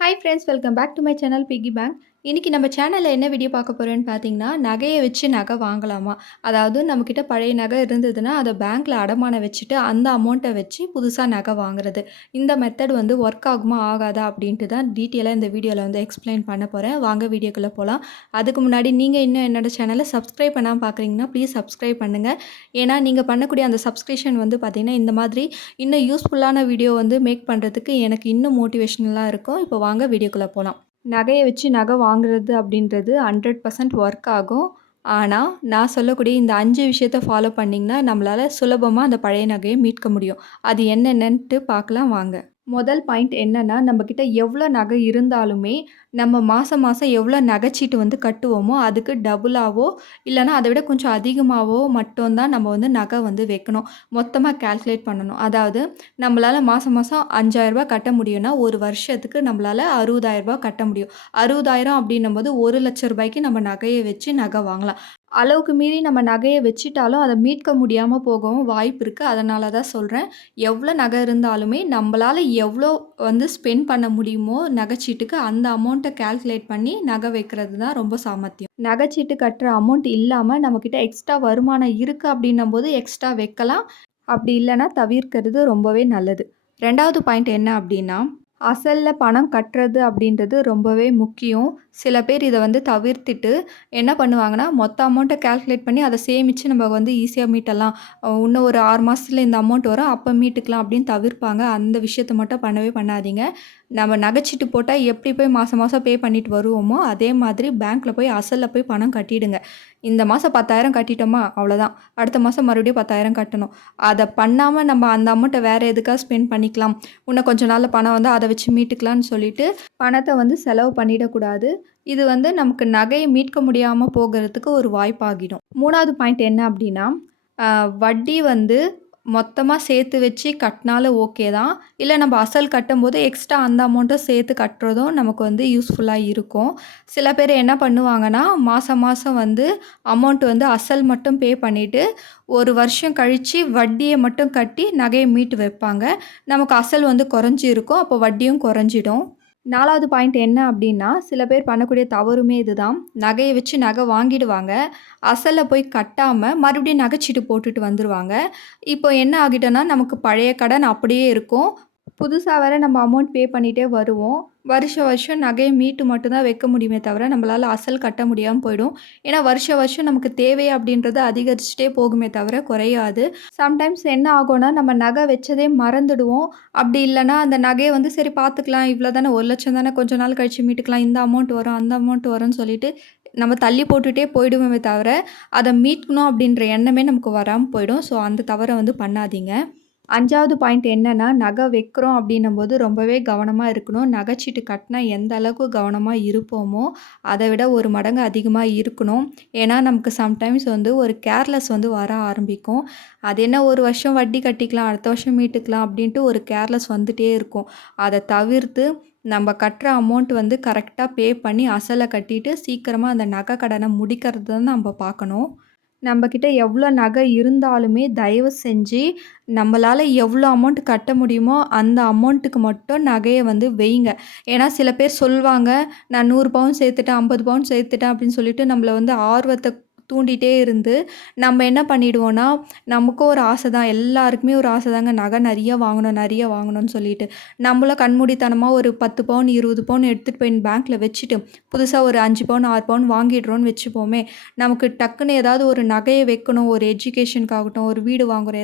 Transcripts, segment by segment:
Hi friends, welcome back to my channel piggy bank. இன்னைக்கு நம்ம சேனல்ல என்ன வீடியோ பார்க்க போறோம்னு பார்த்தீங்கன்னா, நகைய வச்சு நகை வாங்கலாமா? அதாவது நம்மகிட்ட பழைய நகை இருந்ததுன்னா, அத பேங்க்ல அடமானம் வச்சுட்டு, அந்த அமௌண்ட்ட வச்சு புதுசா நகை வாங்குறது. இந்த மெத்தட் வந்து ஒர்க் ஆகுமா? ஆகாதா? அப்படின்ட்டு தான் டீட்டெயிலா இந்த வீடியோல வந்து எக்ஸ்ப்ளைன் பண்ண போறேன். வாங்க வீடியோக்குள்ள போலாம். அதுக்கு முன்னாடி நீங்க இன்னும் என்னோட சேனல சப்ஸ்கிரைப் பண்ணாம பார்க்குறீங்கன்னா, ப்ளீஸ் சப்ஸ்கிரைப் பண்ணுங்க. ஏன்னா, நீங்க பண்ணக்கூடிய அந்த சப்ஸ்கிரிப்ஷன் வந்து பார்த்தீங்கன்னா, இந்த மாதிரி இன்னும் யூஸ்ஃபுல்லான வீடியோ வந்து மேக் பண்ணுறதுக்கு எனக்கு இன்னும் மோட்டிவேஷனலா இருக்கும். இப்போ வாங்க வீடியோக்குள்ள போலாம். நகைய வச்சு நகை வாங்குறது அப்படின்றது 100% ஒர்க் ஆகும். ஆனா, நான் சொல்லக்கூடிய இந்த 5 விஷயத்த ஃபாலோ பண்ணிங்கன்னா, நம்மளால சுலபமா அந்த பழைய நகைய மீட்க முடியும். அது என்னென்னன்ட்டு பார்க்கலாம் வாங்க. முதல் பாயிண்ட் என்னன்னா, நம்மகிட்ட எவ்வளோ நகை இருந்தாலுமே, நம்ம மாசம் மாசம் எவ்வளோ நகைச்சீட்டு வந்து கட்டுவோமோ, அதுக்கு டபுளாவோ, இல்லன்னா அத விட கொஞ்சம் அதிகமாவோ மட்டும் தான் நம்ம வந்து நகை வந்து வைக்கணும். மொத்தமா கால்குலேட் பண்ணணும். அதாவது நம்மளால மாசம் மாசம் ரூ. 5,000 கட்ட முடியும்னா, ஒரு வருஷத்துக்கு நம்மளால ரூ. 60,000 கட்ட முடியும். 60,000 அப்படின்னும்போது ரூ. 1,00,000 நம்ம நகைய வச்சு நகை வாங்கலாம். அளவுக்கு மீறி நம்ம நகைய வச்சுட்டாலும், அத மீட்க முடியாம போகவும் வாய்ப்பு இருக்கு. அதனால தான் சொல்றேன். எவ்வளோ நகை இருந்தாலுமே, நம்பளால எவ்வளோ வந்து ஸ்பெண்ட் பண்ண முடியுமோ நகைச்சீட்டுக்கு, அந்த அமௌண்ட்ட கால்குலேட் பண்ணி நகை வைக்கிறது தான் ரொம்ப சாமர்த்தியம். நகைச்சீட்டு கட்டுற அமௌண்ட் இல்லாம நம்மகிட்ட எக்ஸ்ட்ரா வருமானம் இருக்கு அப்படின்னும்போது எக்ஸ்ட்ரா வைக்கலாம். அப்படி இல்லன்னா தவிர்க்கிறது ரொம்பவே நல்லது. 2வது பாயிண்ட் என்ன அப்படின்னா, அசல்ல பணம் கட்டுறது அப்படின்றது ரொம்பவே முக்கியம். சில பேர் இத வந்து தவிர்த்துட்டு என்ன பண்ணுவாங்கன்னா, மொத்த அமௌண்ட்ட கால்குலேட் பண்ணி அத சேமிச்சு நம்ம வந்து ஈஸியா மீட்டலாம். இன்னும் ஒரு 6 மாசத்துல இந்த அமௌண்ட் வரும். அப்ப மீட்டுக்கலாம் அப்படின்னு தவிர்ப்பாங்க. அந்த விஷயத்த மட்டும் பண்ணவே பண்ணாதீங்க. நம்ம நகைச்சீட்டு போட்டா எப்படி போய் மாசம் மாசம் பே பண்ணிட்டு வருவோமோ, அதே மாதிரி பேங்க்ல போய் அசல்ல போய் பணம் கட்டிடுங்க. இந்த மாசம் 10,000 கட்டிட்டோமா, அவ்வளோதான். அடுத்த மாசம் மறுபடியும் 10,000 கட்டணும். அத பண்ணாம நம்ம அந்த அமௌண்ட்ட வேற எதுக்காவது ஸ்பெண்ட் பண்ணிக்கலாம். இன்னும் கொஞ்ச நாள்ல பணம் வந்தா அத வச்சு மீட்டுக்கலாம்னு சொல்லிட்டு, பணத்த வந்து செலவு பண்ணிடக்கூடாது. இது வந்து நமக்கு நகைய மீட்க முடியாம போகறதுக்கு ஒரு வாய்ப்பாகிடும். 3வது பாயிண்ட் என்ன அப்டின்னா, வட்டி வந்து மொத்தமா சேர்த்து வச்சு கட்டினாலும் ஓகே தான். இல்ல நம்ம அசல் கட்டும்போது எக்ஸ்ட்ரா அந்த அமௌண்ட்ட சேர்த்து கட்டுறதும் நமக்கு வந்து யூஸ்ஃபுல்லா இருக்கும். சில பேர் என்ன பண்ணுவாங்கன்னா, மாசம் மாசம் வந்து அமௌண்ட் வந்து அசல் மட்டும் பே பண்ணிட்டு, 1 வருஷம் கழிச்சு வட்டிய மட்டும் கட்டி நகைய மீட்டு வைப்பாங்க. நமக்கு அசல் வந்து குறைஞ்சு இருக்கும். அப்போ வட்டியும் குறைஞ்சிடும். 4வது பாயிண்ட் என்ன அப்டின்னா, சில பேர் பண்ணக்கூடிய தவறுமே இதுதான். நகைய வச்சு நகை வாங்கிடுவாங்க. அசல போய் கட்டாம மறுபடியும் நகைச்சீட்டு போட்டுட்டு வந்துருவாங்க. இப்போ என்ன ஆகிட்டோன்னா, நமக்கு பழைய கடன் அப்படியே இருக்கும். புதுசா வேற நம்ம அமௌண்ட் பே பண்ணிட்டே வருவோம். வருஷம் வருஷம் நகைய மீட்டு மட்டும் தான் வைக்க முடியுமே தவிர, நம்மளால அசல் கட்ட முடியாம போயிடும். ஏன்னா வருஷம் வருஷம் நமக்கு தேவை அப்படின்றது அதிகரிச்சுட்டே போகுமே தவிர குறையாது. சம்டைம்ஸ் என்ன ஆகும்னா, நம்ம நகை வச்சதே மறந்துடுவோம். அப்படி இல்லன்னா, அந்த நகைய வந்து சரி பார்த்துக்கலாம், இவ்வளோ தானே 1,00,000 தானே கொஞ்ச நாள் கழிச்சு மீட்டுக்கலாம், இந்த அமௌண்ட் வரும், அந்த அமௌண்ட் வரும்னு சொல்லிட்டு நம்ம தள்ளி போட்டுட்டே போயிடுவோமே தவிர, அத மீட்கணும் அப்படின்ற எண்ணமே நமக்கு வராம போயிடும். ஸோ அந்த தவற வந்து பண்ணாதீங்க. 5வது பாயிண்ட் என்னன்னா, நகை வைக்கிறோம் அப்படின்னும்போது ரொம்பவே கவனமா இருக்கணும். நகைச்சீட்டு கட்டினா எந்த அளவுக்கு கவனமா இருப்போமோ, அத விட 1 மடங்கு அதிகமா இருக்கணும். ஏன்னா, நமக்கு சம்டைம்ஸ் வந்து ஒரு கேர்லெஸ் வந்து வர ஆரம்பிக்கும். அது என்ன 1 வருஷம் வட்டி கட்டிக்கலாம், அடுத்த வருஷம் மீட்டுக்கலாம் அப்படின்ட்டு ஒரு கேர்லெஸ் வந்துட்டே இருக்கும். அத தவிர்த்து நம்ம கட்டுற அமௌண்ட் வந்து கரெக்ட்டா பே பண்ணி அசல கட்டிட்டு, சீக்கிரமா அந்த நகை கடன முடிக்கிறது தான் நம்ப பார்க்கணும். நம்மக்கிட்ட எவ்வளோ நகை இருந்தாலுமே தயவு செஞ்சு நம்மளால எவ்வளோ அமௌண்ட் கட்ட முடியுமோ அந்த அமௌண்ட்டுக்கு மட்டும் நகைய வந்து வைங்க. ஏன்னா சில பேர் சொல்வாங்க, நான் 100 பவுன் சேர்த்துட்டேன், 50 பவுன் சேர்த்துட்டேன் அப்படின்னு சொல்லிட்டு நம்மள வந்து ஆர்வத்த தூண்டிட்டே இருந்து, நம்ம என்ன பண்ணிடுவோம்னா, நமக்கும் ஒரு ஆசை தான். எல்லாருக்குமே ஒரு ஆசை தாங்க. நகை நெறைய வாங்கணும், நெறைய வாங்கணும்னு சொல்லிட்டு. நம்மளும் கண்மூடித்தனமா ஒரு 10 பவுன், 20 பவுன் எடுத்துட்டு போய் பேங்க்ல வச்சுட்டு, புதுசா ஒரு 5 பவுன், 6 பவுன் வாங்கிடுறோம்னு வச்சுப்போமே. நமக்கு டக்குன்னு ஏதாவது ஒரு நகைய வைக்கணும், ஒரு எஜுகேஷனுக்காகட்டும், ஒரு வீடு வாங்குறோம்,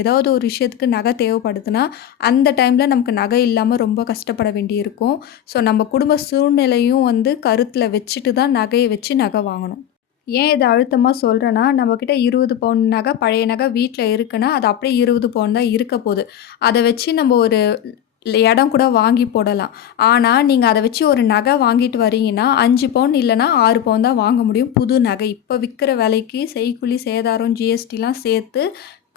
ஏதாவது ஒரு விஷயத்துக்கு நகை தேவைப்படுதுன்னா, அந்த டைம்ல நமக்கு நகை இல்லாம ரொம்ப கஷ்டப்பட வேண்டியிருக்கும். ஸோ நம்ம குடும்ப சூழ்நிலையும் வந்து கருத்துல வச்சுட்டு தான் நகைய வச்சு நகை வாங்கணும். ஏன் இத அழுத்தமா சொல்றேன்னா, நம்மகிட்ட 20 பவுன் நகை, பழைய நகை வீட்ல இருக்குன்னா, அது அப்படியே 20 பவுன் தான் இருக்க போது. அத வச்சு நம்ம ஒரு இடம் கூட வாங்கி போடலாம். ஆனா, நீங்க அத வச்சு ஒரு நகை வாங்கிட்டு வரீங்கன்னா, 5 பவுன் இல்லன்னா 6 பவுன் தான் வாங்க முடியும் புது நகை. இப்ப விக்கிற விலைக்கு செய்கூலி, சேதாரம், ஜிஎஸ்டிலாம் சேர்த்து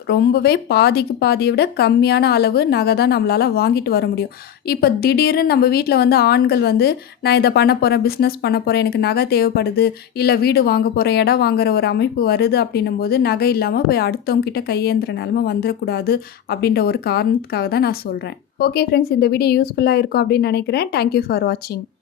ரொம்பவே பாதிக்கு பாதிய விட கம்மியான அளவு நகை தான் நம்மளால வாங்கிட்டு வர முடியும். இப்ப திடீர்னு நம்ம வீட்ல வந்து ஆண்கள் வந்து, "நான் இத பண்ண போறேன், பிசினஸ் பண்ண போறேன், எனக்கு நகை தேவைப்படுது, இல்ல வீடு வாங்க போறேன், இடம் வாங்குற ஒரு அமைப்பு வருது." அப்படின்னும்போது நகை இல்லாம போய் அடுத்தவங்க கிட்ட கையேந்துற நிலைமை வந்துரக்கூடாது அப்படின்ற ஒரு காரணத்துக்காக தான் நான் சொல்றேன். ஓகே ஃப்ரெண்ட்ஸ், இந்த வீடியோ யூஸ்ஃபுல்லா இருக்கும் அப்படின்னு நினைக்கிறேன். தேங்க் யூ ஃபார் வாட்சிங்.